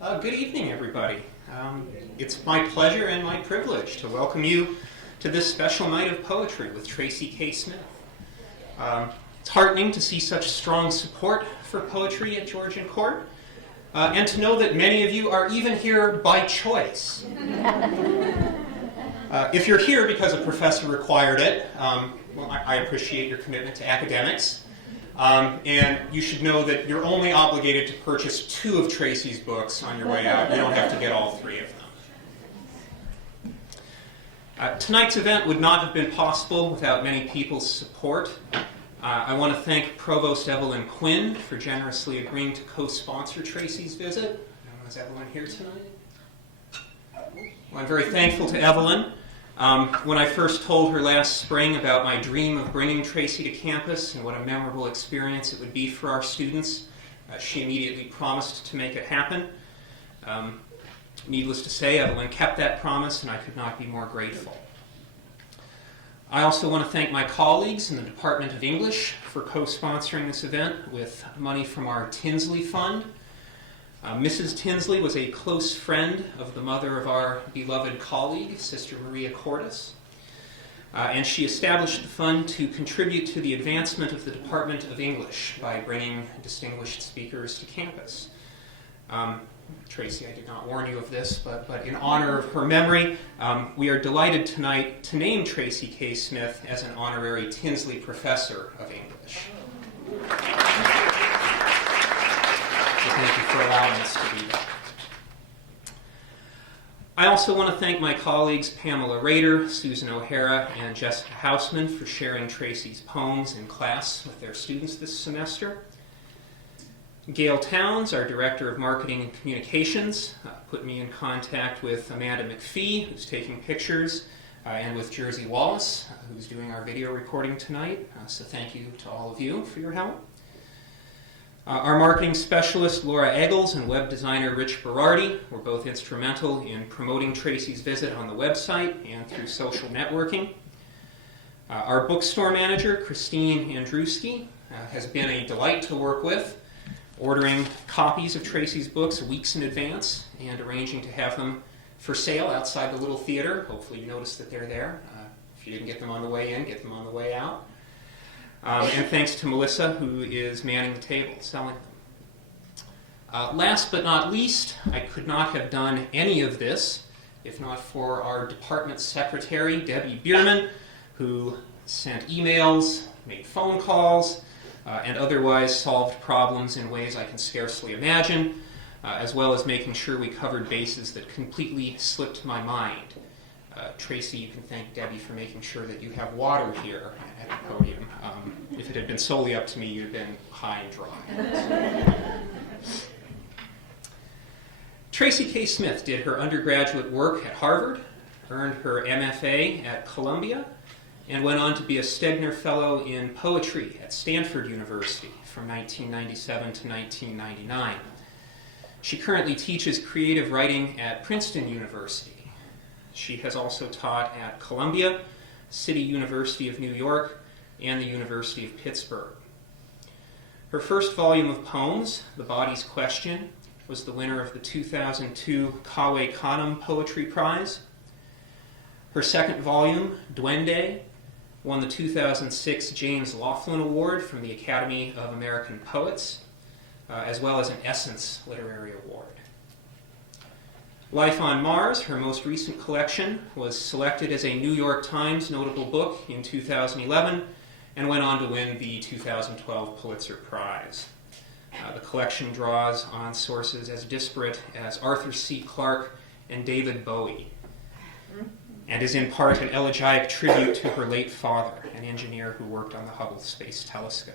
Good evening, everybody. It's my pleasure and my privilege to welcome you to this special night of poetry with Tracy K. Smith. It's heartening to see such strong support for poetry at Georgian Court, and to know that many of you are even here by choice. If you're here because a professor required it, I appreciate your commitment to academics. And you should know that you're only obligated to purchase 2 of Tracy's books on your way out. You don't have to get all 3 of them. Tonight's event would not have been possible without many people's support. I want to thank Provost Evelyn Quinn for generously agreeing to co-sponsor Tracy's visit. Is Evelyn here tonight? Well, I'm very thankful to Evelyn. When I first told her last spring about my dream of bringing Tracy to campus and what a memorable experience it would be for our students, she immediately promised to make it happen. Needless to say, Evelyn kept that promise, and I could not be more grateful. I also want to thank my colleagues in the Department of English for co-sponsoring this event with money from our Tinsley Fund. Mrs. Tinsley was a close friend of the mother of our beloved colleague, Sister Maria Cordes, and she established the fund to contribute to the advancement of the Department of English by bringing distinguished speakers to campus. Tracy, I did not warn you of this, but in honor of her memory, we are delighted tonight to name Tracy K. Smith as an honorary Tinsley Professor of English. Thank you for allowing us to be there. I also want to thank my colleagues Pamela Rader, Susan O'Hara, and Jessica Hausman for sharing Tracy's poems in class with their students this semester. Gail Towns, our Director of Marketing and Communications, put me in contact with Amanda McPhee, who's taking pictures, and with Jersey Wallace, who's doing our video recording tonight. So thank you to all of you for your help. Our marketing specialist, Laura Eggles, and web designer, Rich Berardi, were both instrumental in promoting Tracy's visit on the website and through social networking. Our bookstore manager, Christine Andruski, has been a delight to work with, ordering copies of Tracy's books weeks in advance and arranging to have them for sale outside the little theater. Hopefully you noticed that they're there. If you didn't get them on the way in, get them on the way out. And thanks to Melissa, who is manning the table, selling them. Last but not least, I could not have done any of this if not for our department secretary, Debbie Bierman, who sent emails, made phone calls, and otherwise solved problems in ways I can scarcely imagine, as well as making sure we covered bases that completely slipped my mind. Tracy, you can thank Debbie for making sure that you have water here at the podium. If it had been solely up to me, you'd have been high and dry. Tracy K. Smith did her undergraduate work at Harvard, earned her MFA at Columbia, and went on to be a Stegner Fellow in Poetry at Stanford University from 1997 to 1999. She currently teaches creative writing at Princeton University. She has also taught at Columbia, City University of New York, and the University of Pittsburgh. Her first volume of poems, The Body's Question, was the winner of the 2002 Kawe Kanam Poetry Prize. Her second volume, Duende, won the 2006 James Laughlin Award from the Academy of American Poets, as well as an Essence Literary Award. Life on Mars, her most recent collection, was selected as a New York Times notable book in 2011 and went on to win the 2012 Pulitzer Prize. The collection draws on sources as disparate as Arthur C. Clarke and David Bowie, and is in part an elegiac tribute to her late father, an engineer who worked on the Hubble Space Telescope.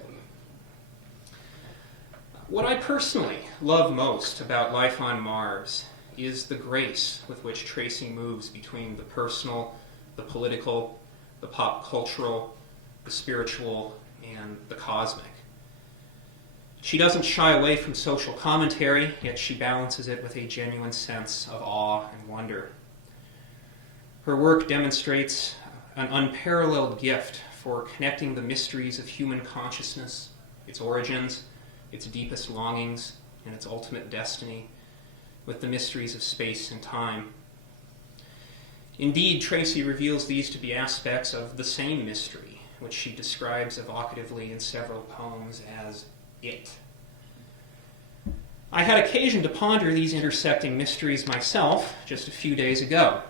What I personally love most about Life on Mars is the grace with which Tracy moves between the personal, the political, the pop cultural, the spiritual, and the cosmic. She doesn't shy away from social commentary, yet she balances it with a genuine sense of awe and wonder. Her work demonstrates an unparalleled gift for connecting the mysteries of human consciousness, its origins, its deepest longings, and its ultimate destiny, with the mysteries of space and time. Indeed, Tracy reveals these to be aspects of the same mystery, which she describes evocatively in several poems as it. I had occasion to ponder these intersecting mysteries myself just a few days ago.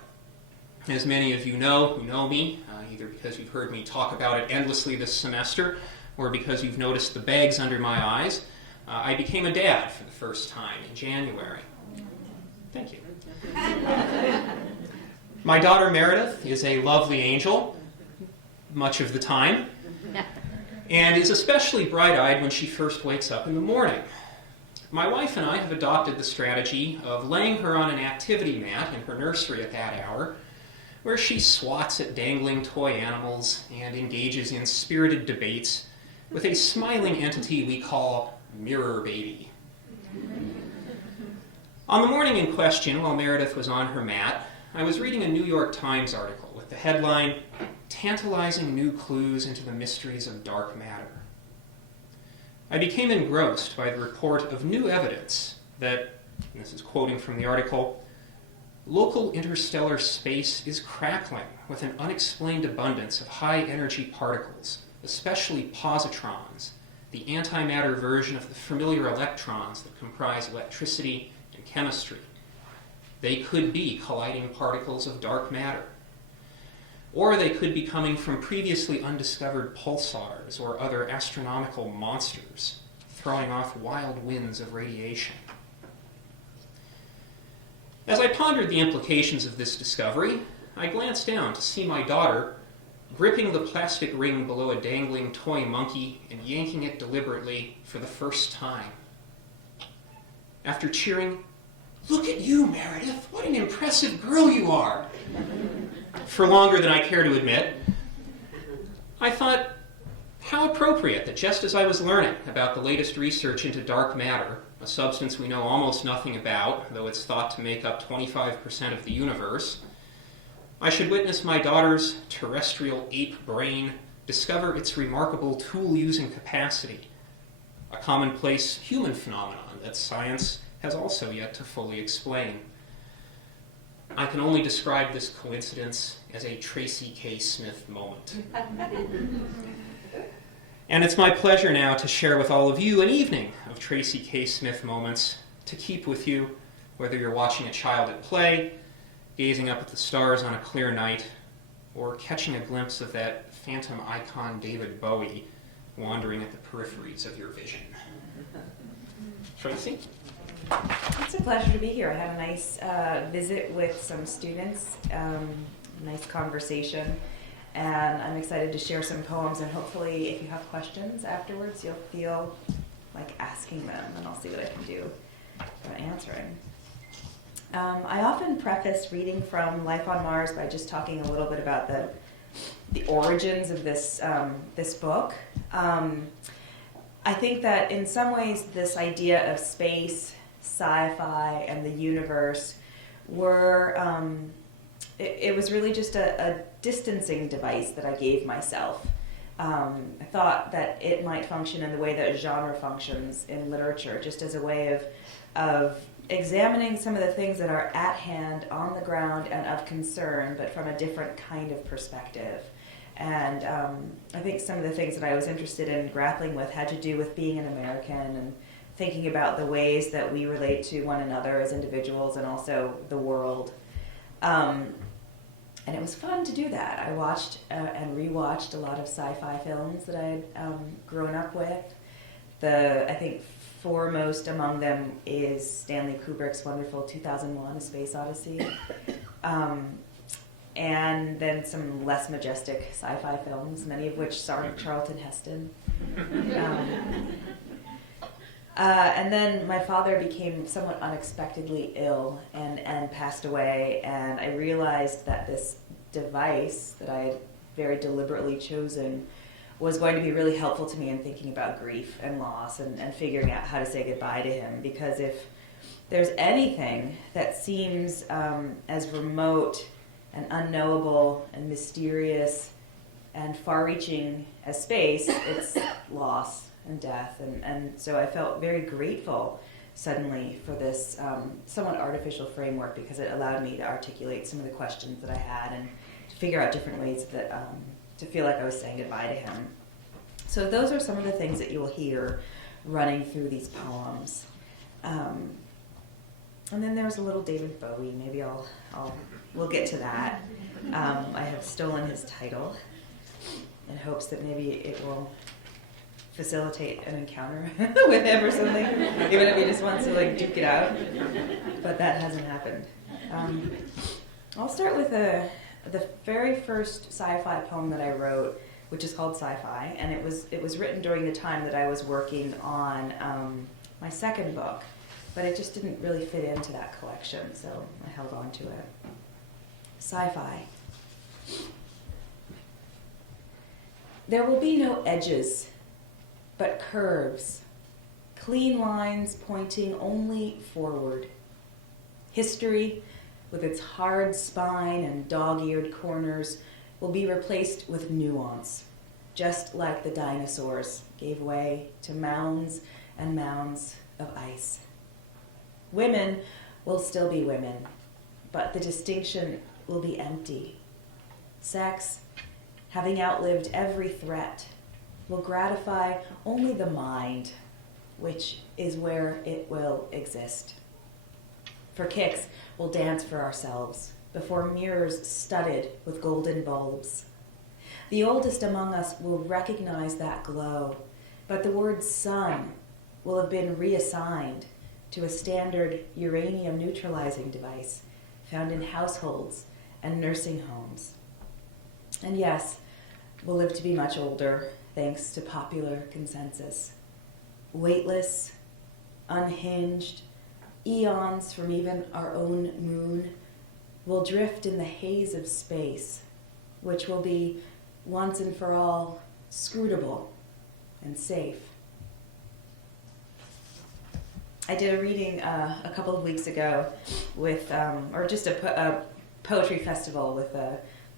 As many of you know who know me, either because you've heard me talk about it endlessly this semester or because you've noticed the bags under my eyes, I became a dad for the first time in January. Thank you. My daughter Meredith is a lovely angel, much of the time, and is especially bright-eyed when she first wakes up in the morning. My wife and I have adopted the strategy of laying her on an activity mat in her nursery at that hour, where she swats at dangling toy animals and engages in spirited debates with a smiling entity we call Mirror Baby. On the morning in question, while Meredith was on her mat, I was reading a New York Times article with the headline, "Tantalizing New Clues into the Mysteries of Dark Matter." I became engrossed by the report of new evidence that, and this is quoting from the article, local interstellar space is crackling with an unexplained abundance of high-energy particles, especially positrons, the antimatter version of the familiar electrons that comprise electricity and chemistry. They could be colliding particles of dark matter. Or they could be coming from previously undiscovered pulsars or other astronomical monsters, throwing off wild winds of radiation. As I pondered the implications of this discovery, I glanced down to see my daughter gripping the plastic ring below a dangling toy monkey and yanking it deliberately for the first time. After cheering, "Look at you, Meredith! What an impressive girl you are!" for longer than I care to admit, I thought, how appropriate that just as I was learning about the latest research into dark matter, a substance we know almost nothing about, though it's thought to make up 25% of the universe, I should witness my daughter's terrestrial ape brain discover its remarkable tool-using capacity, a commonplace human phenomenon that science has also yet to fully explain. I can only describe this coincidence as a Tracy K. Smith moment. And it's my pleasure now to share with all of you an evening of Tracy K. Smith moments to keep with you, whether you're watching a child at play, gazing up at the stars on a clear night, or catching a glimpse of that phantom icon David Bowie wandering at the peripheries of your vision. Tracy? It's a pleasure to be here. I had a nice visit with some students, nice conversation, and I'm excited to share some poems, and hopefully if you have questions afterwards, you'll feel like asking them, and I'll see what I can do for answering. I often preface reading from Life on Mars by just talking a little bit about the origins of this book. I think that in some ways this idea of space, sci-fi, and the universe were, it was really just a distancing device that I gave myself. I thought that it might function in the way that genre functions in literature, just as a way of examining some of the things that are at hand, on the ground, and of concern, but from a different kind of perspective. And I think some of the things that I was interested in grappling with had to do with being an American and thinking about the ways that we relate to one another as individuals and also the world. And it was fun to do that. I watched and rewatched a lot of sci-fi films that I had grown up with. I think foremost among them is Stanley Kubrick's wonderful 2001: A Space Odyssey. And then some less majestic sci-fi films, many of which starred Charlton Heston. And then my father became somewhat unexpectedly ill and passed away, and I realized that this device that I had very deliberately chosen was going to be really helpful to me in thinking about grief and loss and figuring out how to say goodbye to him, because if there's anything that seems as remote and unknowable and mysterious and far-reaching as space, it's loss and death. And so I felt very grateful suddenly for this somewhat artificial framework, because it allowed me to articulate some of the questions that I had and to figure out different ways that to feel like I was saying goodbye to him. So those are some of the things that you will hear running through these poems. And then there's a little David Bowie. Maybe we'll get to that. I have stolen his title in hopes that maybe it will facilitate an encounter with him or something, even if he just wants to like duke it out. But that hasn't happened. I'll start with the very first sci-fi poem that I wrote, which is called Sci-Fi, and it was written during the time that I was working on my second book, but it just didn't really fit into that collection, so I held on to it. Sci-Fi. There will be no edges, but curves, clean lines pointing only forward. History, with its hard spine and dog-eared corners, will be replaced with nuance, just like the dinosaurs gave way to mounds and mounds of ice. Women will still be women, but the distinction will be empty. Sex, having outlived every threat, will gratify only the mind, which is where it will exist. For kicks, we'll dance for ourselves before mirrors studded with golden bulbs. The oldest among us will recognize that glow, but the word sun will have been reassigned to a standard uranium neutralizing device found in households and nursing homes. And yes, we'll live to be much older, thanks to popular consensus. Weightless, unhinged, eons from even our own moon will drift in the haze of space, which will be once and for all scrutable and safe. I did a reading a couple of weeks ago with, or just a poetry festival with a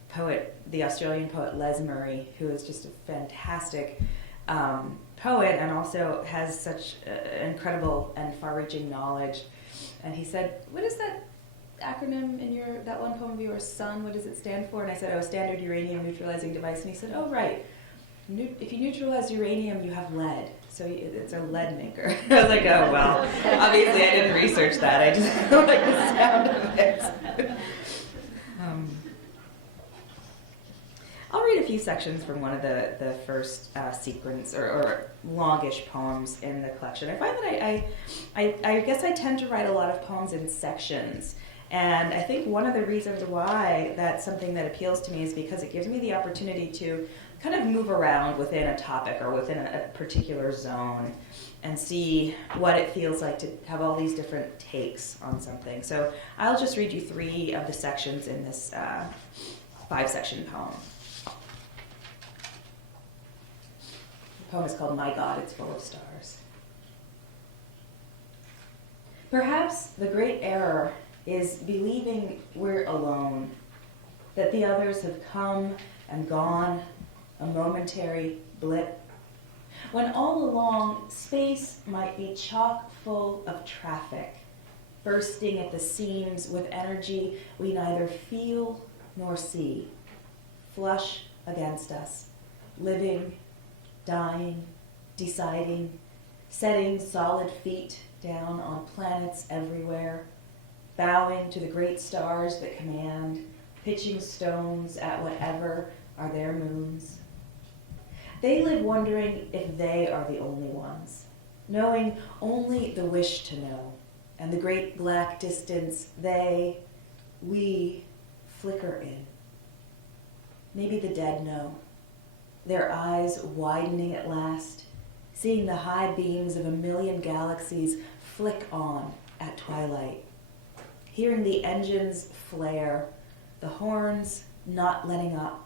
poet, the Australian poet Les Murray, who is just a fantastic poet and also has such incredible and far-reaching knowledge. And he said, "What is that acronym in that one poem of yours, SUN? What does it stand for?" And I said, "Oh, Standard Uranium Neutralizing Device." And he said, "Oh, right. If you neutralize uranium, you have lead. So it's a lead maker." I was like, "Oh, well, obviously I didn't research that. I just like the sound of it." I'll read a few sections from one of the first sequence or longish poems in the collection. I find that I guess I tend to write a lot of poems in sections. And I think one of the reasons why that's something that appeals to me is because it gives me the opportunity to kind of move around within a topic or within a particular zone and see what it feels like to have all these different takes on something. So I'll just read you 3 of the sections in this 5-section poem. The poem is called My God, It's Full of Stars. Perhaps the great error is believing we're alone, that the others have come and gone, a momentary blip, when all along space might be chock full of traffic, bursting at the seams with energy we neither feel nor see, flush against us, living, dying, deciding, setting solid feet down on planets everywhere, bowing to the great stars that command, pitching stones at whatever are their moons. They live wondering if they are the only ones, knowing only the wish to know, and the great black distance we flicker in. Maybe the dead know, their eyes widening at last, seeing the high beams of a million galaxies flick on at twilight, hearing the engines flare, the horns not letting up,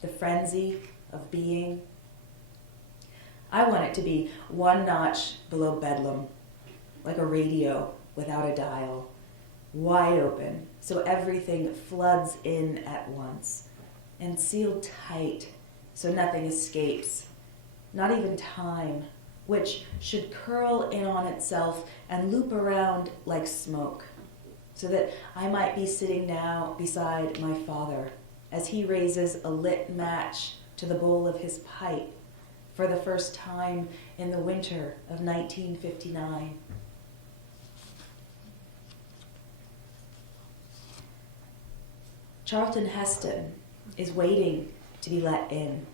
the frenzy of being. I want it to be one notch below bedlam, like a radio without a dial, wide open, so everything floods in at once, and sealed tight so nothing escapes, not even time, which should curl in on itself and loop around like smoke, so that I might be sitting now beside my father as he raises a lit match to the bowl of his pipe for the first time in the winter of 1959. Charlton Heston is waiting to be let in.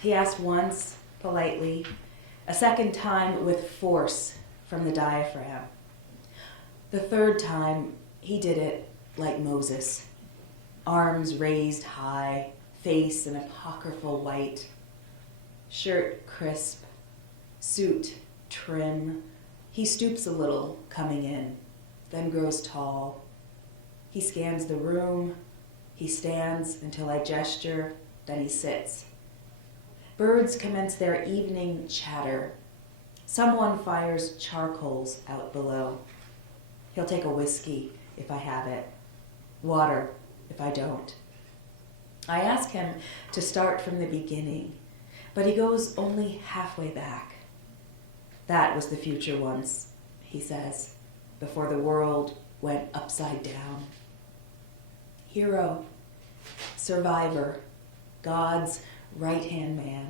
He asked once, politely, a second time with force from the diaphragm. The third time, he did it like Moses, arms raised high, face an apocryphal white, shirt crisp, suit trim. He stoops a little, coming in, then grows tall. He scans the room. He stands until I gesture, then he sits. Birds commence their evening chatter. Someone fires charcoals out below. He'll take a whiskey if I have it, water if I don't. I ask him to start from the beginning, but he goes only halfway back. That was the future once, he says, before the world went upside down. Hero, survivor, God's right-hand man.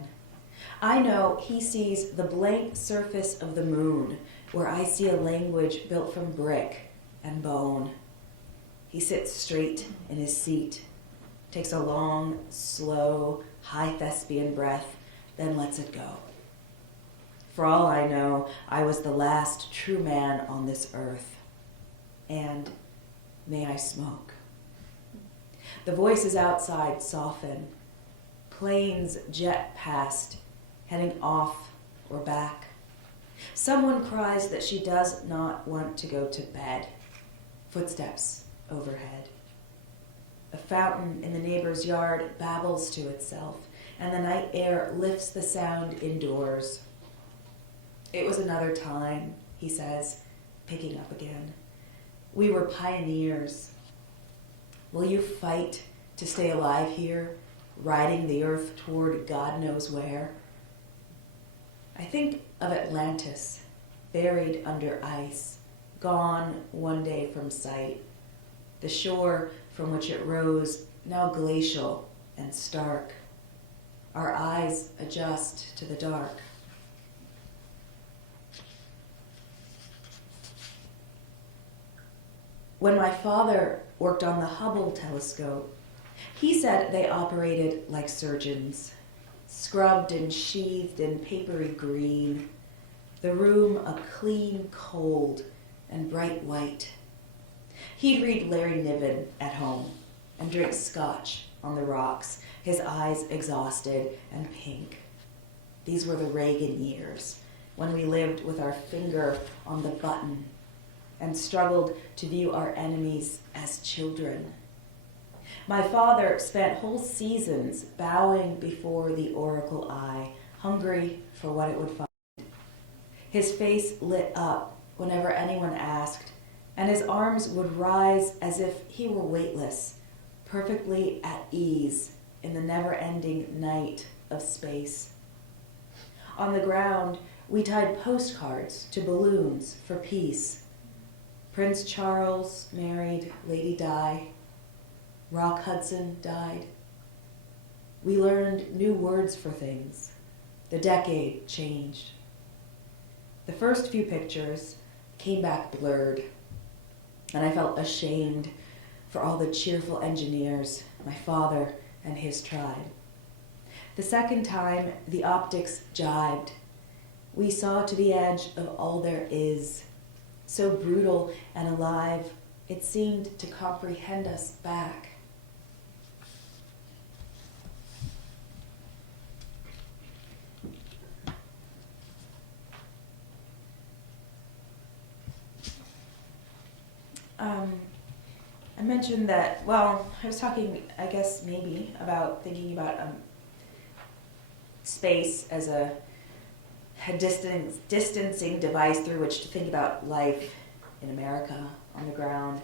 I know he sees the blank surface of the moon, where I see a language built from brick and bone. He sits straight in his seat, takes a long, slow, high thespian breath, then lets it go. For all I know, I was the last true man on this earth. And may I smoke. The voices outside soften. Planes jet past, heading off or back. Someone cries that she does not want to go to bed. Footsteps overhead. A fountain in the neighbor's yard babbles to itself, and the night air lifts the sound indoors. It was another time, he says, picking up again. We were pioneers. Will you fight to stay alive here, riding the earth toward God knows where? I think of Atlantis, buried under ice, gone one day from sight. The shore from which it rose, now glacial and stark. Our eyes adjust to the dark. When my father worked on the Hubble telescope, he said they operated like surgeons, scrubbed and sheathed in papery green, the room a clean cold and bright white. He'd read Larry Niven at home and drink scotch on the rocks, his eyes exhausted and pink. These were the Reagan years, when we lived with our finger on the button and struggled to view our enemies as children. My father spent whole seasons bowing before the oracle eye, hungry for what it would find. His face lit up whenever anyone asked, and his arms would rise as if he were weightless, perfectly at ease in the never-ending night of space. On the ground, we tied postcards to balloons for peace. Prince Charles married Lady Di. Rock Hudson died. We learned new words for things. The decade changed. The first few pictures came back blurred, and I felt ashamed for all the cheerful engineers, my father and his tribe. The second time, the optics jibed. We saw to the edge of all there is, so brutal and alive, it seemed to comprehend us back. I mentioned that, well, I was talking, I guess, maybe about thinking about space as a distancing device through which to think about life in America on the ground.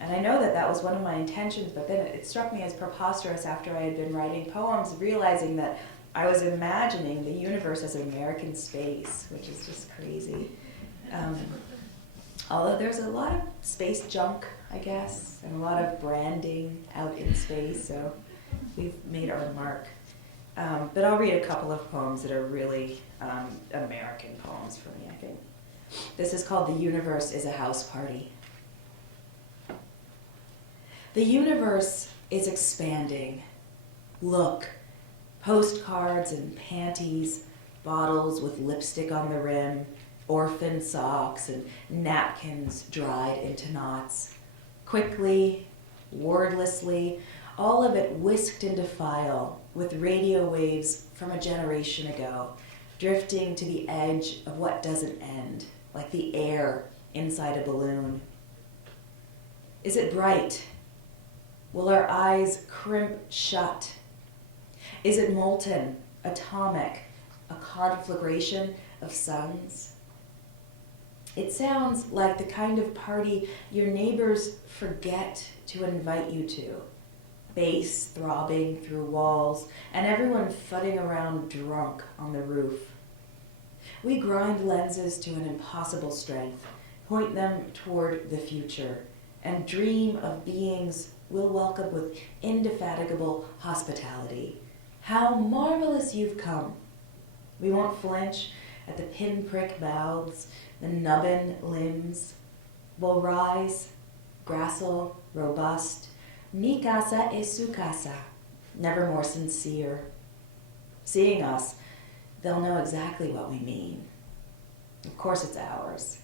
And I know that that was one of my intentions, but then it struck me as preposterous after I had been writing poems, realizing that I was imagining the universe as American space, which is just crazy. Although there's a lot of space junk, I guess, and a lot of branding out in space, so we've made our mark. But I'll read a couple of poems that are really American poems for me, I think. This is called The Universe is a House Party. The universe is expanding. Look, postcards and panties, bottles with lipstick on the rim, orphan socks and napkins dried into knots. Quickly, wordlessly, all of it whisked into file with radio waves from a generation ago, drifting to the edge of what doesn't end, like the air inside a balloon. Is it bright? Will our eyes crimp shut? Is it molten, atomic, a conflagration of suns? It sounds like the kind of party your neighbors forget to invite you to. Bass throbbing through walls, and everyone fudding around drunk on the roof. We grind lenses to an impossible strength, point them toward the future, and dream of beings we'll welcome with indefatigable hospitality. How marvelous you've come. We won't flinch at the pinprick mouths, the nubbin limbs. We'll rise, gracile, robust, mi casa es su casa, never more sincere. Seeing us, they'll know exactly what we mean. Of course it's ours.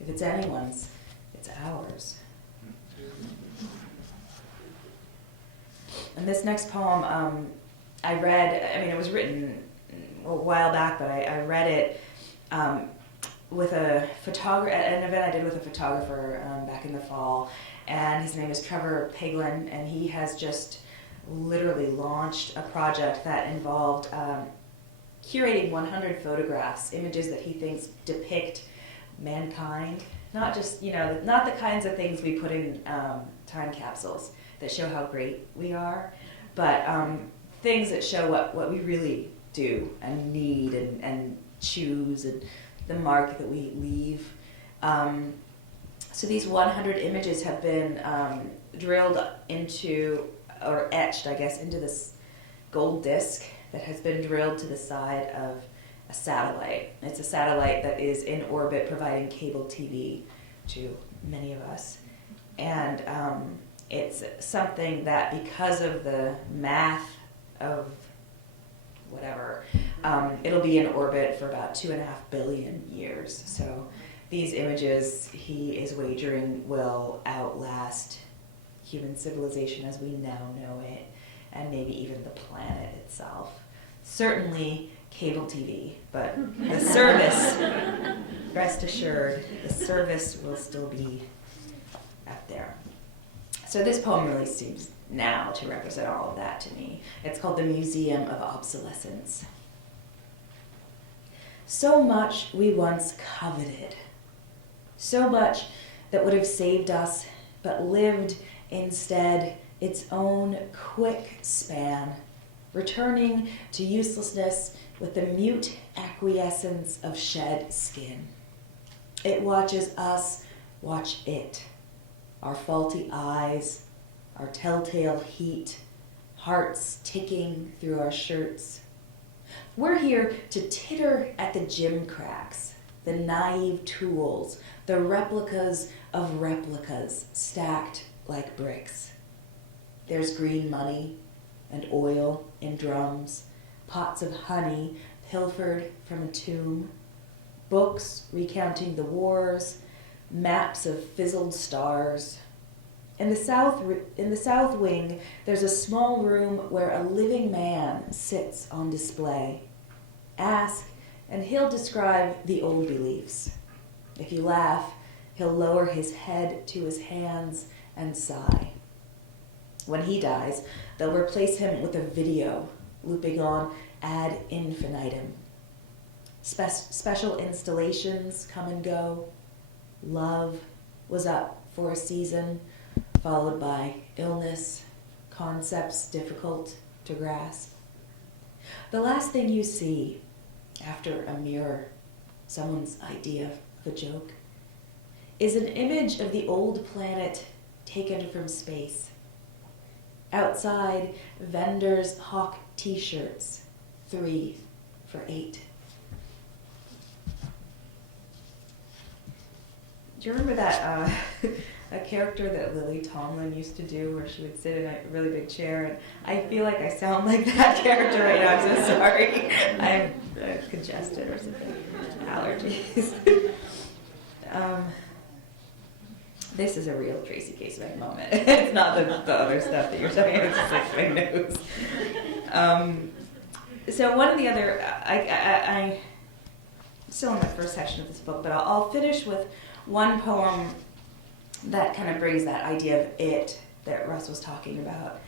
If it's anyone's, it's ours. And this next poem, I read, I mean, it was written a while back, but I read it with a photographer, at an event I did with a photographer back in the fall. And his name is Trevor Peglin, and he has just literally launched a project that involved curating 100 photographs, images that he thinks depict mankind. Not just, not the kinds of things we put in time capsules that show how great we are, but things that show what we really do and need and choose and the mark that we leave. So these 100 images have been drilled into, or etched, I guess, into this gold disc that has been drilled to the side of a satellite. It's a satellite that is in orbit providing cable TV to many of us. And it's something that, because of the math of whatever, it'll be in orbit for about 2.5 billion years. So these images, he is wagering, will outlast human civilization as we now know it, and maybe even the planet itself. Certainly cable TV, but the service, rest assured, the service will still be up there. So this poem really seems now to represent all of that to me. It's called The Museum of Obsolescence. So much we once coveted, so much that would have saved us, but lived instead its own quick span, returning to uselessness with the mute acquiescence of shed skin. It watches us watch it, our faulty eyes, our telltale heat, hearts ticking through our shirts. We're here to titter at the gym cracks, the naive tools, the replicas of replicas stacked like bricks. There's green money and oil in drums, pots of honey pilfered from a tomb, books recounting the wars, maps of fizzled stars. In the south wing, there's a small room where a living man sits on display. Ask, and he'll describe the old beliefs. If you laugh, he'll lower his head to his hands and sigh. When he dies, they'll replace him with a video looping on ad infinitum. Special installations come and go. Love was up for a season, followed by illness, concepts difficult to grasp. The last thing you see after a mirror, someone's idea of a joke, is an image of the old planet taken from space. Outside, vendors hawk t-shirts, 3 for $8. Do you remember that a character that Lily Tomlin used to do where she would sit in a really big chair? And I feel like I sound like that character right now. I'm so sorry. I'm congested or something. Allergies. This is a real Tracy Caseback moment. It's not the other stuff that you're talking about. It's just like my nose. So one of the other, I'm still in the first section of this book, but I'll finish with one poem that kind of brings that idea of it that Russ was talking about.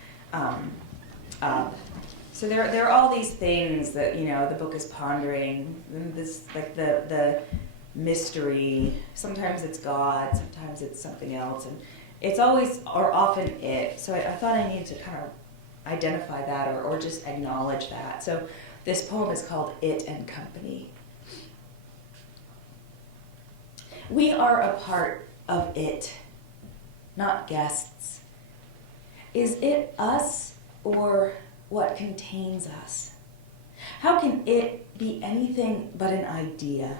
So there are all these things that, you know, the book is pondering. This, like the mystery. Sometimes it's God, sometimes it's something else, and it's always or often it. So I thought I needed to kind of identify that or just acknowledge that. So this poem is called It and Company. We are a part of it, not guests. Is it us or what contains us? How can it be anything but an idea?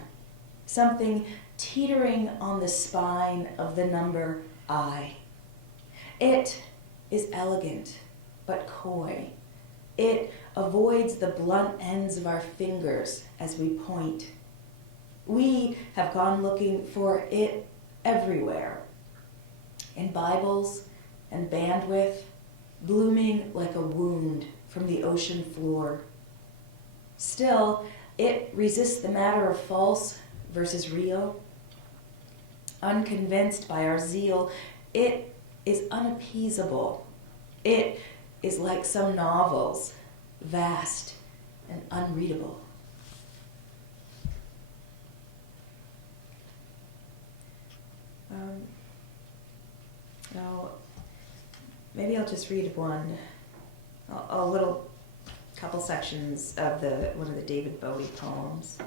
Something teetering on the spine of the number I. It is elegant, but coy. It avoids the blunt ends of our fingers as we point. We have gone looking for it everywhere. In Bibles and bandwidth, blooming like a wound from the ocean floor. Still, it resists the matter of false versus real. Unconvinced by our zeal, it is unappeasable. It is like some novels, vast and unreadable. Now, maybe I'll just read a little couple sections of one of the David Bowie poems.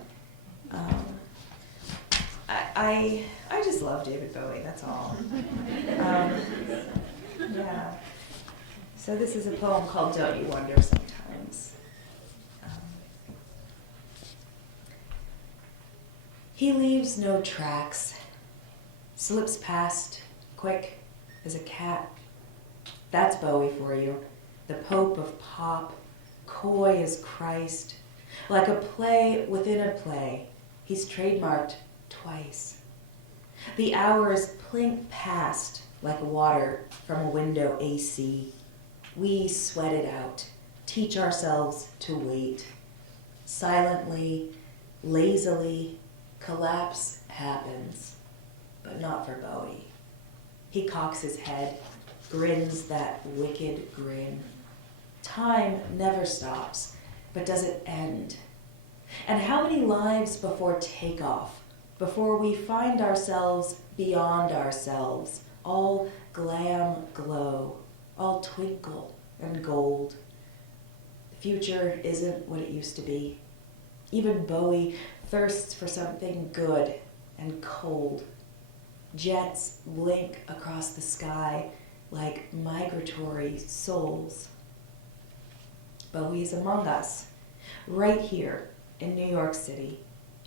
I just love David Bowie, that's all. Yeah. So this is a poem called Don't You Wonder Sometimes. He leaves no tracks, slips past quick as a cat. That's Bowie for you, the Pope of pop, coy as Christ. Like a play within a play, he's trademarked twice. The hours plink past like water from a window AC. We sweat it out, teach ourselves to wait. Silently, lazily, collapse happens, but not for Bowie. He cocks his head, grins that wicked grin. Time never stops, but does it end? And how many lives before takeoff, before we find ourselves beyond ourselves, all glam glow, all twinkle and gold? The future isn't what it used to be. Even Bowie thirsts for something good and cold. Jets blink across the sky like migratory souls. Bowie's among us, right here in New York City,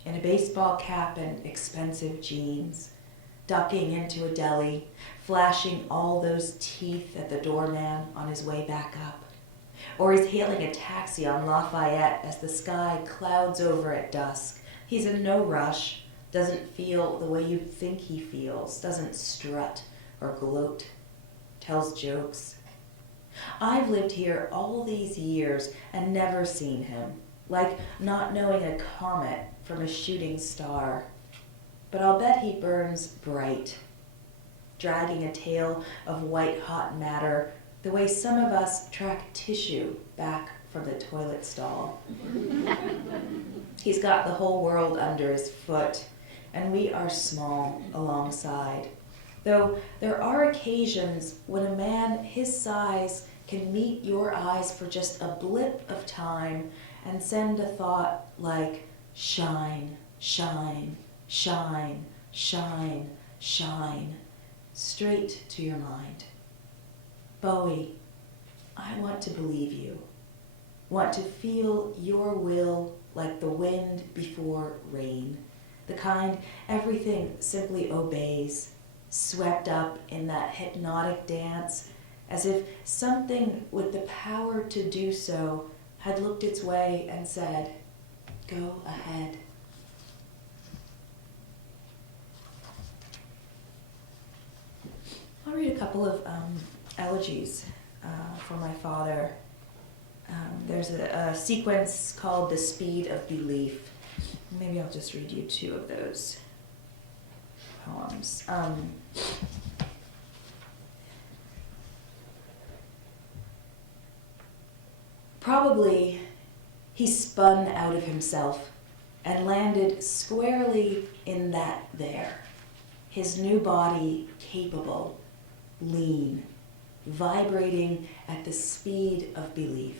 in a baseball cap and expensive jeans, ducking into a deli, flashing all those teeth at the doorman on his way back up. Or he's hailing a taxi on Lafayette as the sky clouds over at dusk. He's in no rush, doesn't feel the way you think he feels, doesn't strut or gloat, tells jokes. I've lived here all these years and never seen him, like not knowing a comet from a shooting star. But I'll bet he burns bright, dragging a tail of white-hot matter the way some of us track tissue back from the toilet stall. He's got the whole world under his foot, and we are small alongside. Though there are occasions when a man his size can meet your eyes for just a blip of time and send a thought like shine, shine, shine, shine, shine, straight to your mind. Bowie, I want to believe you. Want to feel your will like the wind before rain, the kind everything simply obeys, swept up in that hypnotic dance, as if something with the power to do so had looked its way and said, go ahead. I'll read a couple of elegies for my father. There's a sequence called The Speed of Belief. Maybe I'll just read you two of those poems. Probably he spun out of himself and landed squarely in that there, his new body capable, lean, vibrating at the speed of belief.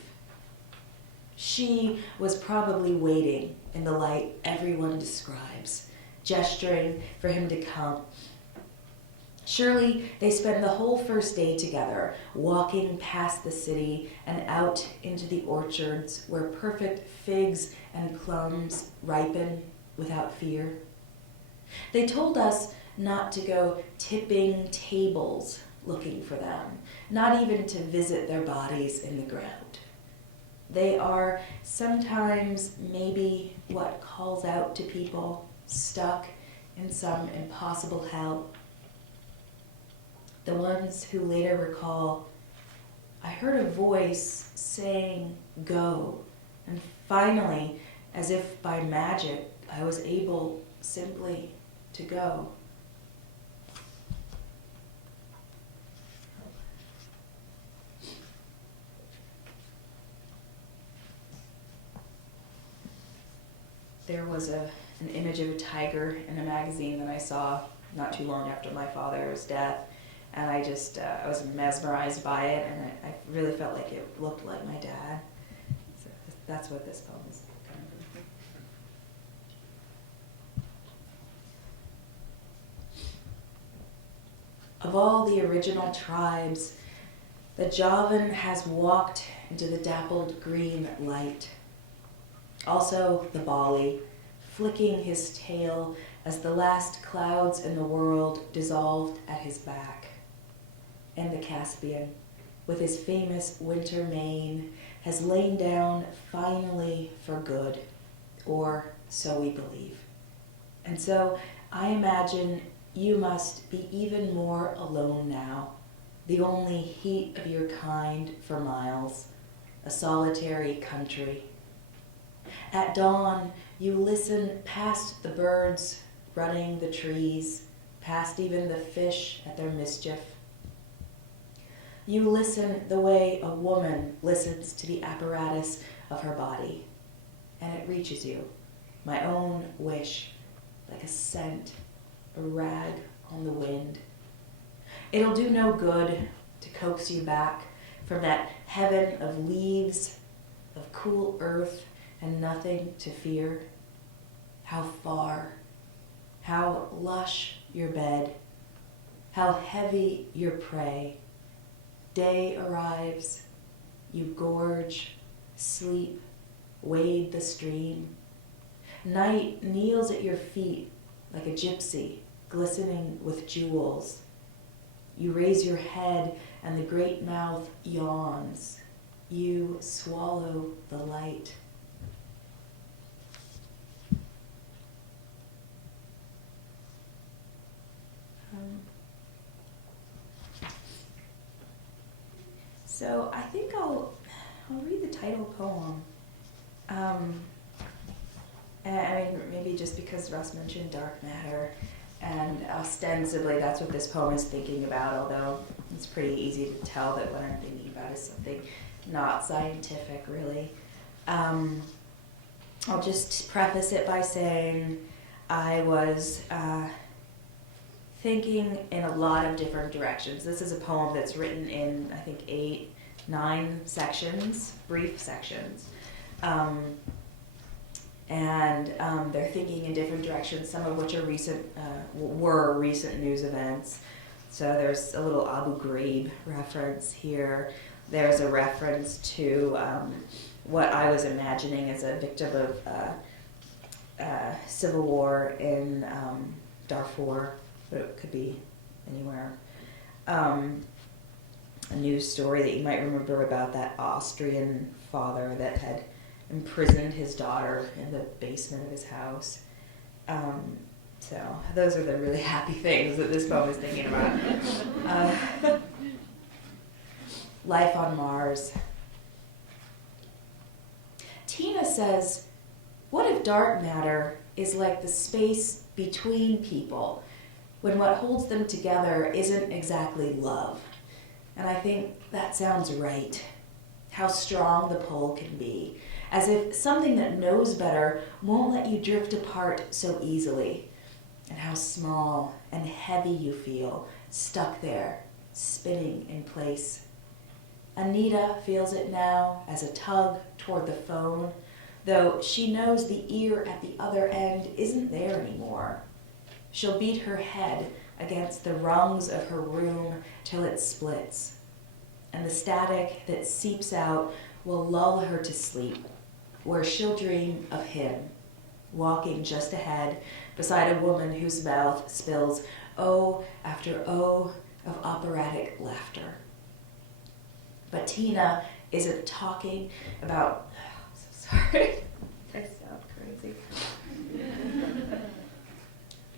She was probably waiting in the light everyone describes, gesturing for him to come. Surely they spent the whole first day together, walking past the city and out into the orchards where perfect figs and plums ripen without fear. They told us not to go tipping tables looking for them, not even to visit their bodies in the ground. They are sometimes maybe what calls out to people stuck in some impossible hell. The ones who later recall, I heard a voice saying, go, and finally, as if by magic, I was able simply to go. There was an image of a tiger in a magazine that I saw not too long after my father's death, and I was mesmerized by it, and I really felt like it looked like my dad. So that's what this poem is kind of. Of all the original tribes, the Javan has walked into the dappled green light. Also the Bali, flicking his tail as the last clouds in the world dissolved at his back. And the Caspian, with his famous winter mane, has lain down finally for good, or so we believe. And so I imagine you must be even more alone now, the only heat of your kind for miles, a solitary country. At dawn, you listen past the birds running the trees, past even the fish at their mischief. You listen the way a woman listens to the apparatus of her body, and it reaches you, my own wish, like a scent, a rag on the wind. It'll do no good to coax you back from that heaven of leaves, of cool earth, and nothing to fear. How far, how lush your bed, how heavy your prey. Day arrives, you gorge, sleep, wade the stream. Night kneels at your feet like a gypsy, glistening with jewels. You raise your head and the great mouth yawns. You swallow the light. So I think I'll read the title poem. And I mean, maybe just because Russ mentioned dark matter, and ostensibly that's what this poem is thinking about, although it's pretty easy to tell that what I'm thinking about is something not scientific, really. I'll just preface it by saying I was thinking in a lot of different directions. This is a poem that's written in, I think, 8, 9 sections, brief sections. They're thinking in different directions, some of which are were recent news events. So there's a little Abu Ghraib reference here. There's a reference to what I was imagining as a victim of civil war in Darfur, but it could be anywhere. A news story that you might remember about that Austrian father that had imprisoned his daughter in the basement of his house. So those are the really happy things that this poem is thinking about. Life on Mars. Tina says, what if dark matter is like the space between people when what holds them together isn't exactly love? And I think that sounds right. How strong the pull can be, as if something that knows better won't let you drift apart so easily, and how small and heavy you feel, stuck there, spinning in place. Anita feels it now as a tug toward the phone, though she knows the ear at the other end isn't there anymore. She'll beat her head against the rungs of her room till it splits, and the static that seeps out will lull her to sleep, where she'll dream of him, walking just ahead beside a woman whose mouth spills O after O of operatic laughter. But Tina isn't talking about... Oh, so sorry. I sound crazy.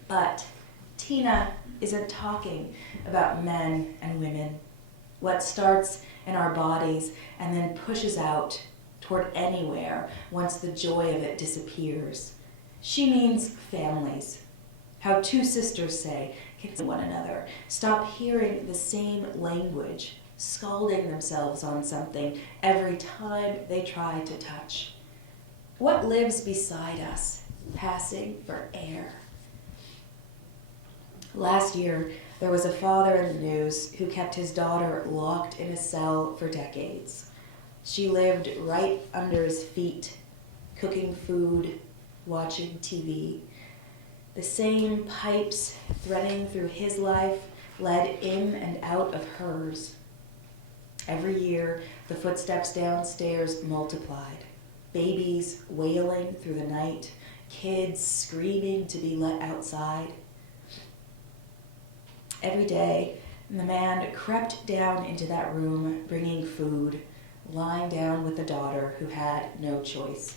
But Tina isn't talking about men and women, what starts in our bodies and then pushes out toward anywhere once the joy of it disappears. She means families. How two sisters say, can see one another, stop hearing the same language, scalding themselves on something every time they try to touch. What lives beside us, passing for air? Last year, there was a father in the news who kept his daughter locked in a cell for decades. She lived right under his feet, cooking food, watching TV. The same pipes threading through his life led in and out of hers. Every year, the footsteps downstairs multiplied. Babies wailing through the night, kids screaming to be let outside. Every day, the man crept down into that room, bringing food, lying down with the daughter who had no choice,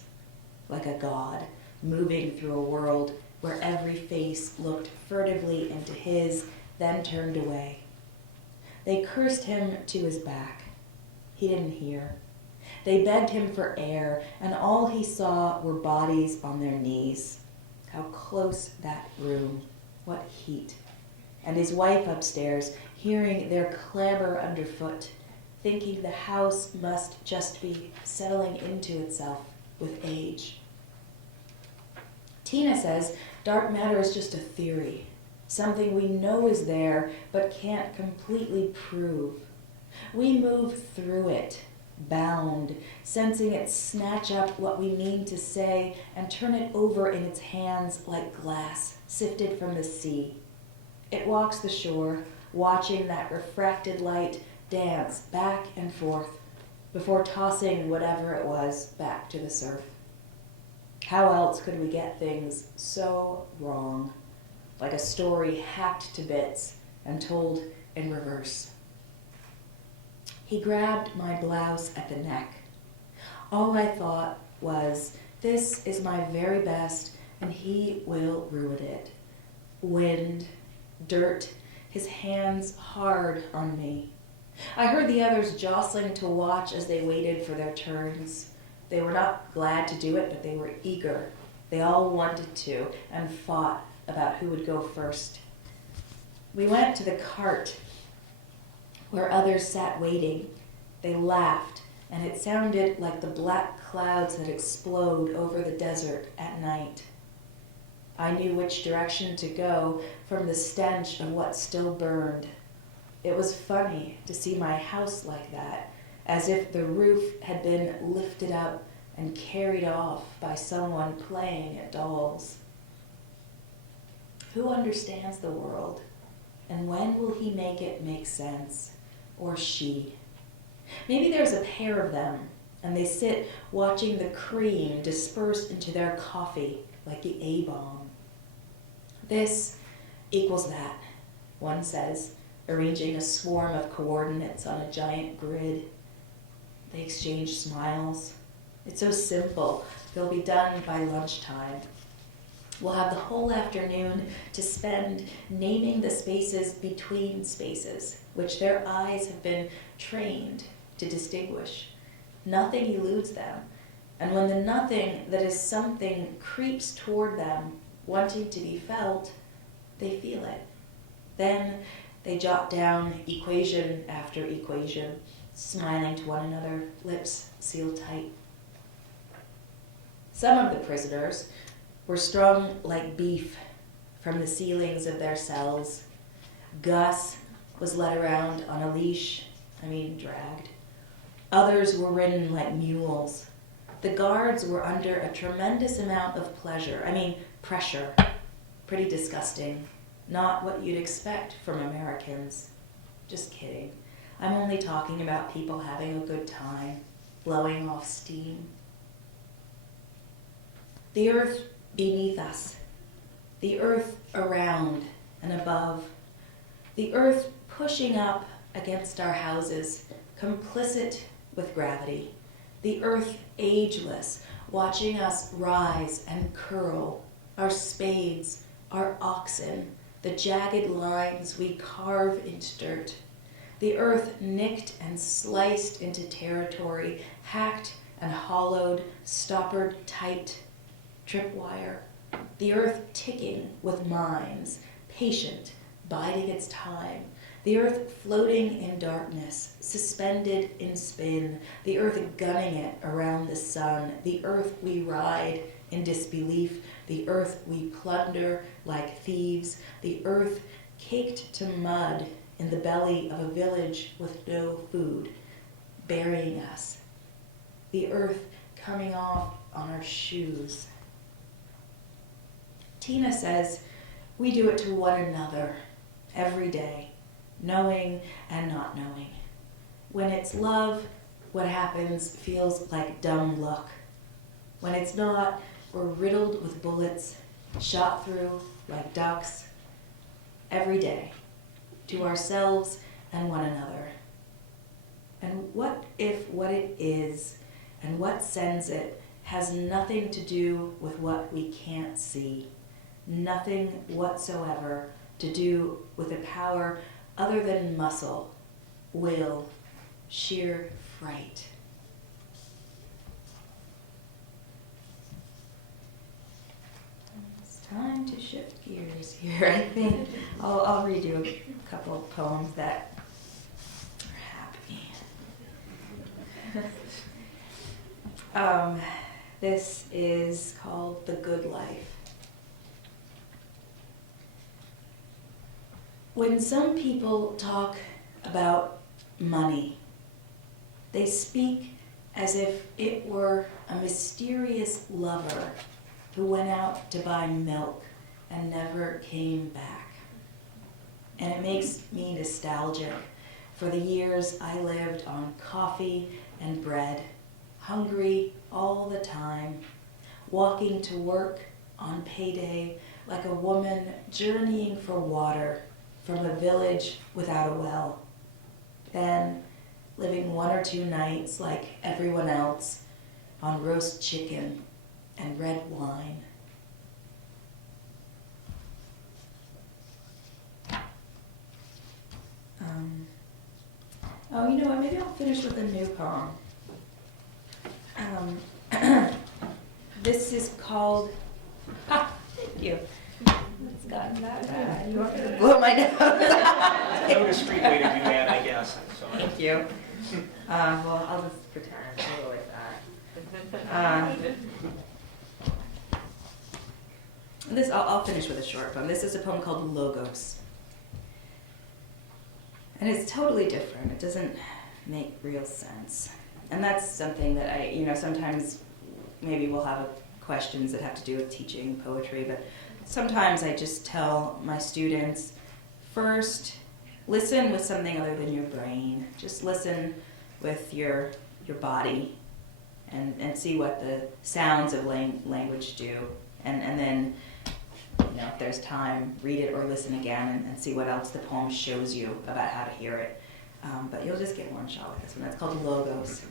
like a god, moving through a world where every face looked furtively into his, then turned away. They cursed him to his back. He didn't hear. They begged him for air, and all he saw were bodies on their knees. How close that room, what heat. And his wife upstairs, hearing their clamor underfoot, thinking the house must just be settling into itself with age. Tina says dark matter is just a theory, something we know is there but can't completely prove. We move through it, bound, sensing it snatch up what we mean to say and turn it over in its hands like glass sifted from the sea. It walks the shore, watching that refracted light dance back and forth before tossing whatever it was back to the surf. How else could we get things so wrong, like a story hacked to bits and told in reverse? He grabbed my blouse at the neck. All I thought was, this is my very best, and he will ruin it. Wind, dirt, his hands hard on me. I heard the others jostling to watch as they waited for their turns. They were not glad to do it, but they were eager. They all wanted to and fought about who would go first. We went to the cart where others sat waiting. They laughed, and it sounded like the black clouds that explode over the desert at night. I knew which direction to go from the stench of what still burned. It was funny to see my house like that, as if the roof had been lifted up and carried off by someone playing at dolls. Who understands the world, and when will he make it make sense, or she? Maybe there's a pair of them, and they sit watching the cream disperse into their coffee like the A-bomb. This equals that, one says, arranging a swarm of coordinates on a giant grid. They exchange smiles. It's so simple. They'll be done by lunchtime. We'll have the whole afternoon to spend naming the spaces between spaces, which their eyes have been trained to distinguish. Nothing eludes them, and when the nothing that is something creeps toward them, wanting to be felt, they feel it. Then they jot down equation after equation, smiling to one another, lips sealed tight. Some of the prisoners were strung like beef from the ceilings of their cells. Gus was led around on a leash, dragged. Others were ridden like mules. The guards were under a tremendous amount of pressure. Pretty disgusting. Not what you'd expect from Americans. Just kidding. I'm only talking about people having a good time, blowing off steam. The earth beneath us, the earth around and above, the earth pushing up against our houses, complicit with gravity, the earth ageless, watching us rise and curl, our spades, our oxen, the jagged lines we carve into dirt, the earth nicked and sliced into territory, hacked and hollowed, stoppered tight, tripwire, the earth ticking with mines, patient, biding its time, the earth floating in darkness, suspended in spin, the earth gunning it around the sun, the earth we ride in disbelief, the earth we plunder like thieves, the earth caked to mud in the belly of a village with no food, burying us, the earth coming off on our shoes. Tina says we do it to one another every day, knowing and not knowing. When it's love, what happens feels like dumb luck. When it's not, we're riddled with bullets, shot through like ducks, every day, to ourselves and one another. And what if what it is and what sends it has nothing to do with what we can't see, nothing whatsoever to do with a power other than muscle, will, sheer fright. It's time to shift gears here. I think I'll read you a couple of poems that are happy. This is called The Good Life. When some people talk about money, they speak as if it were a mysterious lover who went out to buy milk and never came back. And it makes me nostalgic for the years I lived on coffee and bread, hungry all the time, walking to work on payday like a woman journeying for water from a village without a well. Then living 1 or 2 nights like everyone else on roast chicken and red wine. You know what, maybe I'll finish with a new poem. This is called, thank you. It's gotten that bad. You want me to blow my nose? No discreet way to do that, I guess. I'm sorry. Thank you. Well, I'll just pretend I'll go with that. I'll finish with a short poem. This is a poem called Logos. And it's totally different. It doesn't make real sense. And that's something that sometimes maybe we'll have questions that have to do with teaching poetry, but sometimes I just tell my students, first, listen with something other than your brain. Just listen with your body and see what the sounds of language do. And then, if there's time, read it or listen again and see what else the poem shows you about how to hear it. But you'll just get one shot with this one. That's called Logos.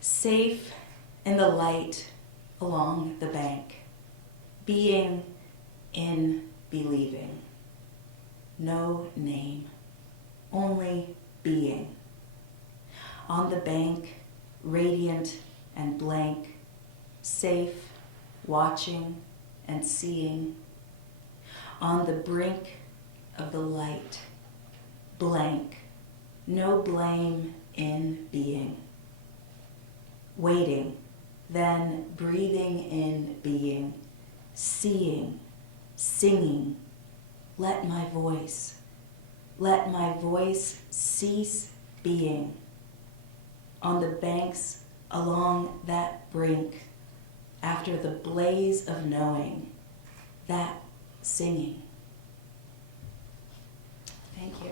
Safe in the light along the bank, being in believing. No name, only being. On the bank, radiant and blank, safe, watching and seeing. On the brink of the light, blank, no blame in being. Waiting, then breathing in being, seeing, singing. Let my voice cease being. On the banks along that brink, after the blaze of knowing, that singing. Thank you.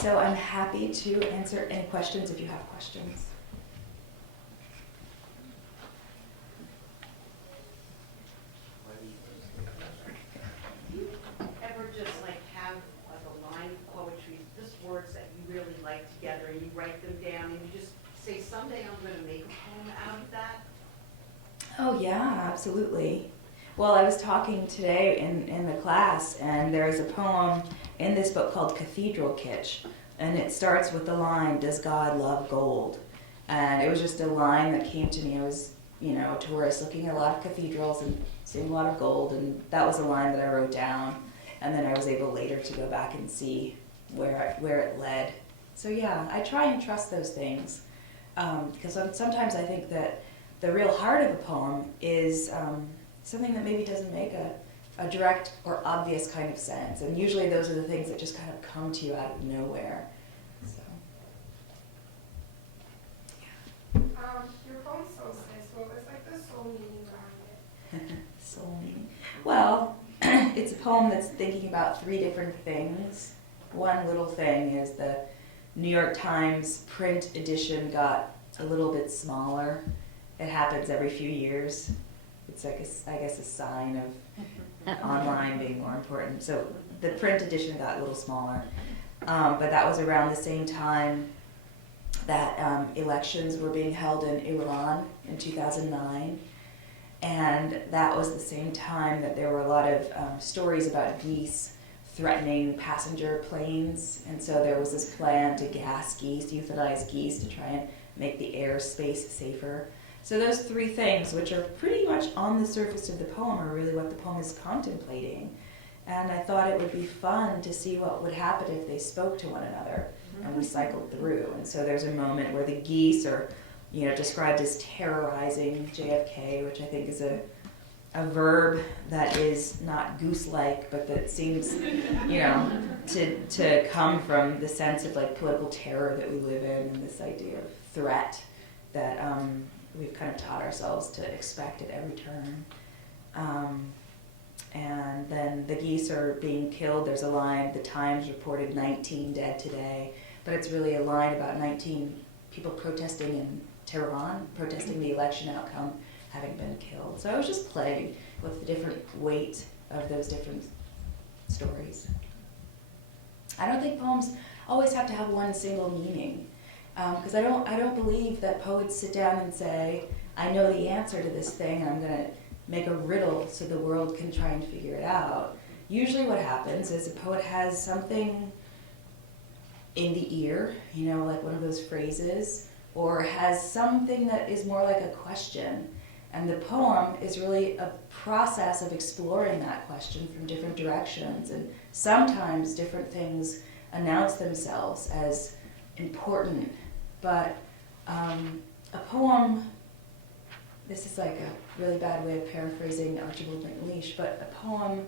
So I'm happy to answer any questions if you have questions. Do you ever just have a line of poetry, just words that you really like together, and you write them down, and you just say, someday I'm going to make a poem out of that? Oh yeah, absolutely. Well, I was talking today in the class, and there's a poem in this book called Cathedral Kitsch, and it starts with the line, "Does God love gold?" And it was just a line that came to me. I was, a tourist looking at a lot of cathedrals and seeing a lot of gold, and that was a line that I wrote down, and then I was able later to go back and see where it led. So yeah, I try and trust those things, because sometimes I think that the real heart of a poem is something that maybe doesn't make a direct or obvious kind of sense. And usually those are the things that just kind of come to you out of nowhere. So, yeah. Your poem's so nice. What was the soul meaning behind it? Soul meaning. Well, it's a poem that's thinking about three different things. One little thing is the New York Times print edition got a little bit smaller. It happens every few years. It's I guess a sign of online being more important. So the print edition got a little smaller. But that was around the same time that elections were being held in Iran in 2009. And that was the same time that there were a lot of stories about geese threatening passenger planes. And so there was this plan to gas geese, euthanize geese, to try and make the airspace safer. So those three things, which are pretty much on the surface of the poem, are really what the poem is contemplating. And I thought it would be fun to see what would happen if they spoke to one another and we cycled through. And so there's a moment where the geese are, described as terrorizing JFK, which I think is a verb that is not goose-like, but that seems, to come from the sense of political terror that we live in, and this idea of threat that we've kind of taught ourselves to expect at every turn. And then the geese are being killed. There's a line, the Times reported 19 dead today, but it's really a line about 19 people protesting in Tehran, protesting the election outcome, having been killed. So I was just playing with the different weight of those different stories. I don't think poems always have to have one single meaning. Because I don't believe that poets sit down and say, I know the answer to this thing, and I'm going to make a riddle so the world can try and figure it out. Usually what happens is a poet has something in the ear, like one of those phrases, or has something that is more like a question. And the poem is really a process of exploring that question from different directions. And sometimes different things announce themselves as important. But a poem this is like a really bad way of paraphrasing Archibald MacLeish, but a poem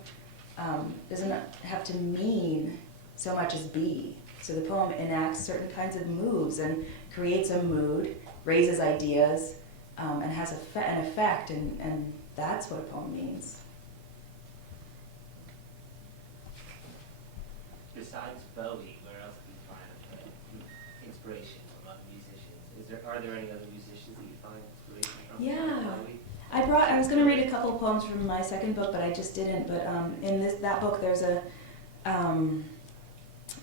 doesn't have to mean so much as be. So the poem enacts certain kinds of moves and creates a mood, raises ideas, and has an effect, and that's what a poem means. Besides Bowie, where else do you find inspiration from other musicians? Are there any other musicians that you find inspiration from? Yeah. Bowie? I was going to read a couple of poems from my second book, but I just didn't. But in that book, there's an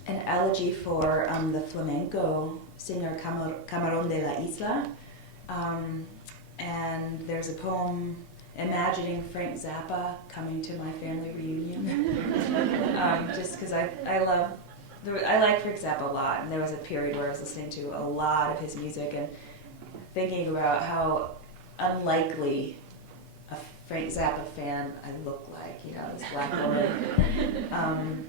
elegy for the flamenco singer Camarón de la Isla, and there's a poem imagining Frank Zappa coming to my family reunion, just because I like Frank Zappa a lot, and there was a period where I was listening to a lot of his music and thinking about how unlikely a Frank Zappa fan I look like, this black woman.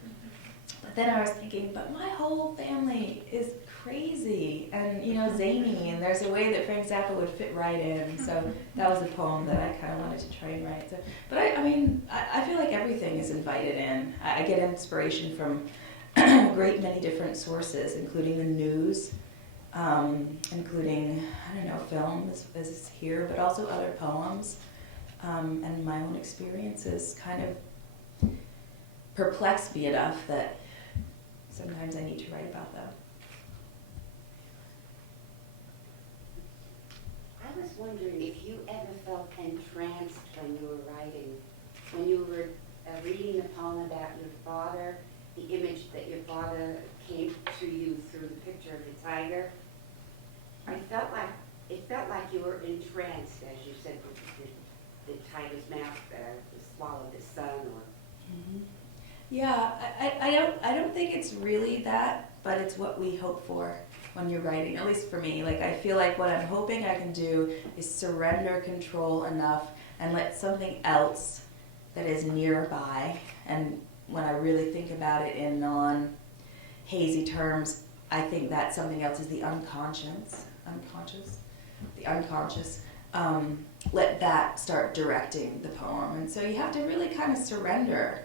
But then I was thinking, but my whole family is crazy and, zany, and there's a way that Frank Zappa would fit right in. So that was a poem that I kind of wanted to try and write. So, but I feel like everything is invited in. I get inspiration from a great many different sources, including the news, including, film is here, but also other poems, and my own experiences kind of perplex me enough that sometimes I need to write about them. I was wondering if you ever felt entranced when you were writing, when you were reading a poem about your father, the image that your father came to you through the picture of the tiger. It felt like you were entranced, as you said, with the tiger's mouth swallowed the sun, or. Mm-hmm. Yeah, I don't think it's really that, but it's what we hope for when you're writing, at least for me. Like, I feel like what I'm hoping I can do is surrender control enough and let something else that is nearby, and when I really think about it in non-hazy terms, I think that something else is the unconscious, let that start directing the poem. And so you have to really kind of surrender.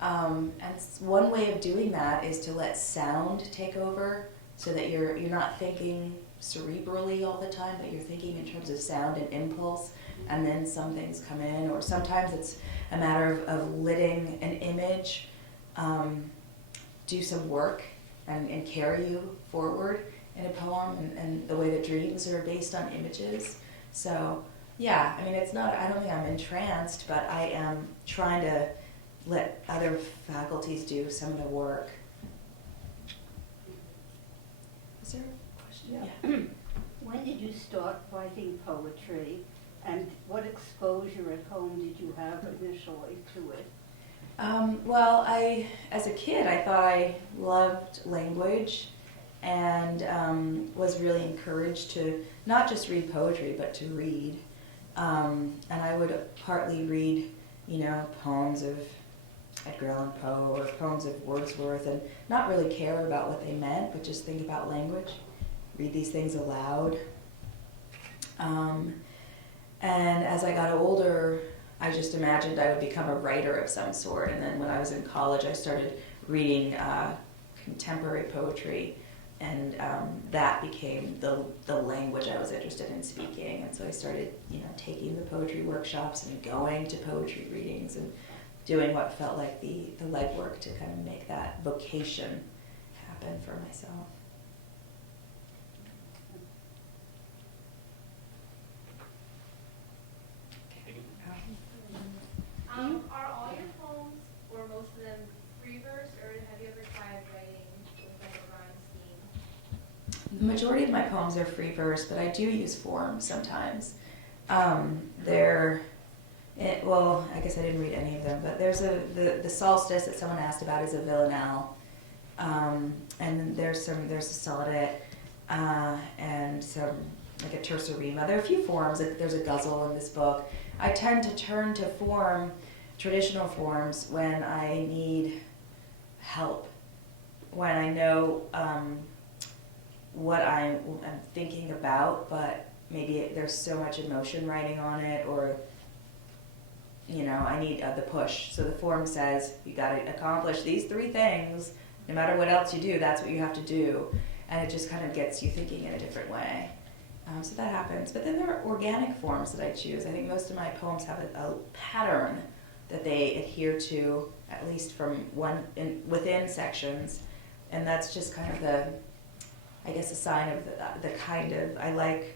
And one way of doing that is to let sound take over, so that you're not thinking cerebrally all the time, but you're thinking in terms of sound and impulse, and then some things come in, or sometimes it's a matter of letting an image do some work and carry you forward in a poem, and the way that dreams are based on images. So yeah, it's not, I don't think I'm entranced, but I am trying to let other faculties do some of the work. Is there a question? Yeah. Yeah. When did you start writing poetry, and what exposure at home did you have initially to it? Well, as a kid, I thought I loved language, and was really encouraged to not just read poetry, but to read. And I would partly read, poems of Edgar Allan Poe or poems of Wordsworth, and not really care about what they meant, but just think about language, read these things aloud. And as I got older, I just imagined I would become a writer of some sort. And then when I was in college, I started reading contemporary poetry, and that became the language I was interested in speaking. And so I started, taking the poetry workshops and going to poetry readings and doing what felt like the legwork to kind of make that vocation happen for myself. Are all your poems, or most of them, free verse, or have you ever tried writing with like a rhyme scheme? The majority of my poems are free verse, but I do use form sometimes. Well, I guess I didn't read any of them, but there's the solstice that someone asked about is a villanelle, and there's a sonnet, and some like a tercerima. There are a few forms. There's a ghazal in this book. I tend to turn to traditional forms, when I need help, when I know what I'm thinking about, but maybe there's so much emotion riding on it, or I need the push. So the form says you got to accomplish these 3 things. No matter what else you do, that's what you have to do. And it just kind of gets you thinking in a different way. So that happens. But then there are organic forms that I choose. I think most of my poems have a pattern that they adhere to, at least from within sections. And that's just kind of a sign of the kind of, I like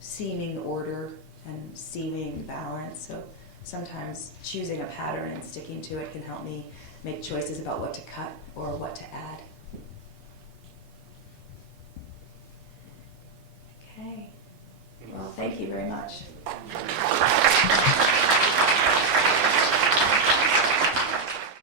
seeming order and seeming balance. So sometimes choosing a pattern and sticking to it can help me make choices about what to cut or what to add. Okay. Well, thank you very much.